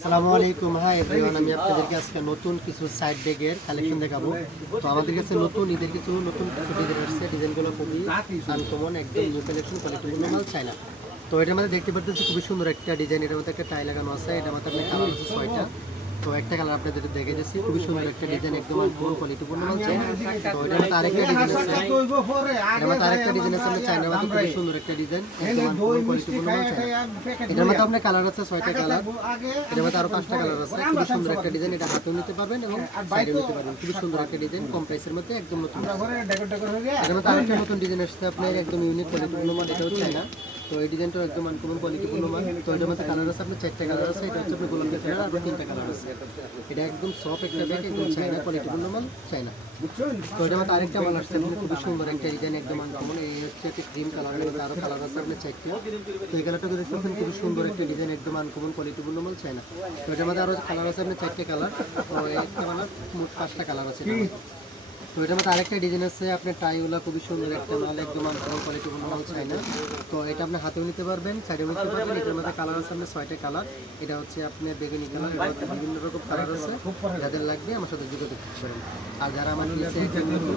আসসালামু আলাইকুম। Hi everyone, আমি আপনাদেরকে আজকে নতুন কিছু সাইড ব্যাগের কালেকশন দেখাবো। তো আমাদের কাছে নতুন ঈদের কিছু ডিজাইন আসছে। ডিজাইনগুলো খুবই আনকমন, একদম নিউ কালেকশন, কোয়ালিটিপূর্ণ মাল, চায়না। তো এটার মধ্যে দেখতে পাচ্ছেন খুবই সুন্দর একটা ডিজাইন। এটার মধ্যে একটা টাই লাগানো আছে। এটার মধ্যে আপনি কালার আছে 6টা। তো একটা কালার আপনাদের দেখে দিচ্ছি, খুবই সুন্দর একটা ডিজাইন, একদম আনকমন, কোয়ালিটিপূর্ণ মাল, চায়না। তো এটার মধ্যে আরেকটা ডিজাইন আছে। এটার মধ্যে আরেকটা ডিজাইন আছে আপনার চায়নার মধ্যে, খুবই সুন্দর একটা ডিজাইন, একদম আনকমন, কোয়ালিটিপূর্ণ মাল, চায়না। এটার মধ্যে আপনার কালার আছে 6টা কালার। এটার মধ্যে আরো 5টা কালার আছে। খুবই সুন্দর একটা ডিজাইন, এটা হাতেও নিতে পারবেন এবং সাইডেও নিতে পারবেন। খুবই সুন্দর একটা ডিজাইন, কম প্রাইসের মধ্যে একদম নতুন। এটার মধ্যে আরেকটা নতুন ডিজাইন আসছে আপনার, একদম ইউনিক, কোয়ালিটিপূর্ণ মাল, এটাও চায়না। তো এই ডিজাইনটা একদম আনকমন, কোয়ালিটিপূর্ণ মাল। তো এটার মধ্যে কালার আছে আপনার 4টা কালার আছে। এটা হচ্ছে আপনার গোলাপি কালার, আর 3টা কালার আছে। এটা একদম সফট একটা ব্যাগ, একদম চায়না, কোয়ালিটিপূর্ণ মাল, চায়না। তো এটার মধ্যে আরেকটা মাল আসছে আপনার, খুবই সুন্দর একটা ডিজাইন, একদম আনকমন। এই হচ্ছে একটা ক্রিম কালার, এর মধ্যে আরো কালার আছে আপনার 4টা। তো এই কালারটা দেখতেছেন, খুবই সুন্দর একটা ডিজাইন, একদম আনকমন, কোয়ালিটিপূর্ণ মাল, চায়না। তো এটার মধ্যে আরো কালার আছে আপনার 4টা কালার। তো একটা কালার, মোট 5টা কালার আছে। তো এটার মধ্যে আরেকটা ডিজাইন আছে আপনার টাইগুলা, খুবই সুন্দর একটা মাল, একদম আনকমন, কোয়ালিটিপূর্ণ মাল, চায়না। তো এটা আপনি হাতেও নিতে পারবেন, সাইডেও নিতে পারবেন। এটার মধ্যে কালার আছে আপনার 6টা কালার। এটা হচ্ছে আপনার বেগুনি কালার, এটা হচ্ছে বিভিন্ন রকম কালার আছে। যাদের লাগবে আমার সাথে যোগাযোগ করতে পারেন। আর যারা আমার নিচে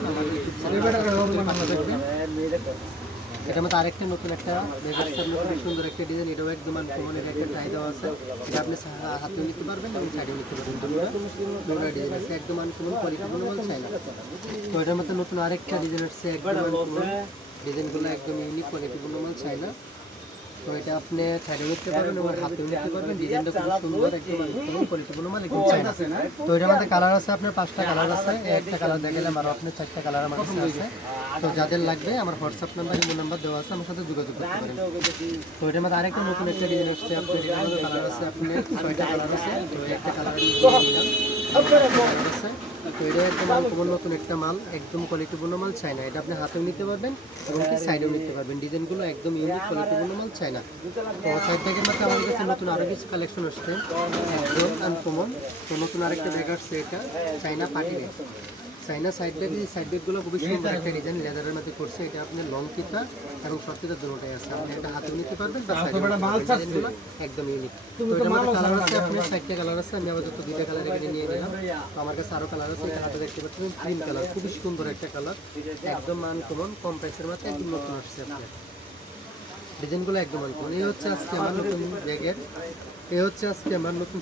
আমার ইউটিউব চ্যানেল, এটার মধ্যে আরেকটা নতুন একটা খুবই সুন্দর একটা ডিজাইন, এটাও একদম আনকমন। এটা একটা টাই দেওয়া আছে, এটা আপনি হাতেও নিতে পারবেন এবং সাইডেও নিতে পারবেন। দুটো ডিজাইন আছে, একদম আনকমন, কোয়ালিটিপূর্ণ মাল, চায়না। তো এটার মধ্যে নতুন আরেকটা ডিজাইন আসছে, একদম আনকমন। ডিজাইনগুলো একদম ইউনিক, কোয়ালিটিপূর্ণ মাল, চায়না। তো এটা আপনি সাইডেও নিতে পারবেন এবং হাতেও নিতে পারবেন। ডিজাইনটা খুব সুন্দর, একদম আনকমন, কোয়ালিটিপূর্ণ মাল, একদম চায়না। তো এটার মধ্যে কালার আছে আপনার 5টা কালার আছে। একটা কালার দেখালাম, আরও আপনার 4টা কালার আমার কাছে আছে। তো যাদের লাগবে আমার হোয়াটসঅ্যাপ নাম্বার, ইমো নাম্বার দেওয়া আছে, আমার সাথে যোগাযোগ করতে পারেন। তো এটার মধ্যে আরেকটা নতুন একটা ডিজাইন আসছে আপনার, এটার মধ্যে কালার আছে আপনার 6টা কালার আছে। তো একটা কালার আমি দিয়ে নিলাম, আছে। তো এটা একদম আনকমন, নতুন একটা মাল, একদম কোয়ালিটিপূর্ণ মাল, চায়না। এটা আপনি হাতেও নিতে পারবেন এবং কি সাইডেও নিতে পারবেন। ডিজাইনগুলো একদম ইউনিক, কোয়ালিটিপূর্ণ মাল, চায়না। তো সাইড ব্যাগের মধ্যে আমাদের কাছে নতুন আরও কিছু কালেকশন আসছে, একদম আনকমন। তো নতুন আরেকটা ব্যাগ আসছে, এটা China party bag, China side bag. এই সাইড ব্যাগগুলো খুবই সুন্দর একটা ডিজাইন, লেদারের মধ্যে করছে। এটা আপনার লং ফিতা এবং শর্ট ফিতা দুটোটাই আছে। আপনি এটা হাতেও নিতে পারবেন বা ডিজাইনগুলো একদম ইউনিক। তো এটার মধ্যে কালার আছে আপনার 4টা কালার আছে। আমি আবার যত 2টা কালার এখানে নিয়ে নিলাম। তো আমার কাছে আরও কালার আছে। কালারটা দেখতে পাচ্ছেন ক্রিম কালার, খুবই সুন্দর একটা কালার, একদম আনকমন, কম প্রাইসের মধ্যে একদম নতুন আসছে আপনার। ডিজাইনগুলো একদম আনকমন। এই হচ্ছে আজকে আমার নতুন ব্যাগের,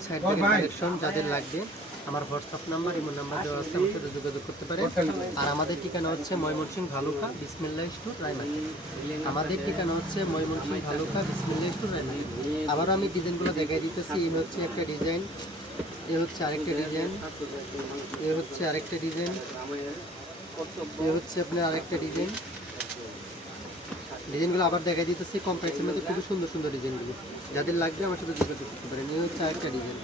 সাইড ব্যাগের কালেকশন। যাদের লাগবে আমার হোয়াটসঅ্যাপ নাম্বার, ইমো নাম্বার দেওয়া আছে, আমার সাথে যোগাযোগ করতে পারে। আর আমাদের ঠিকানা হচ্ছে ময়মনসিংহ ভালুকা, বিসমিল্লাহ স্টোর, রায়মাটি। আমাদের ঠিকানা হচ্ছে ময়মনসিংহ ভালুকা, বিসমিল্লাহ স্টোর, রায়মাটি। আবারও আমি ডিজাইনগুলো দেখাই দিতেছি। এই হচ্ছে একটা ডিজাইন, এ হচ্ছে আরেকটা ডিজাইন, এ হচ্ছে আরেকটা ডিজাইন, এ হচ্ছে আপনার আরেকটা ডিজাইন। ডিজাইনগুলো আবার দেখাই দিতেছি, কম প্রাইসের মধ্যে খুবই সুন্দর সুন্দর ডিজাইনগুলো। যাদের লাগবে আমার সাথে যোগাযোগ করতে পারেন। এই হচ্ছে আরেকটা ডিজাইন।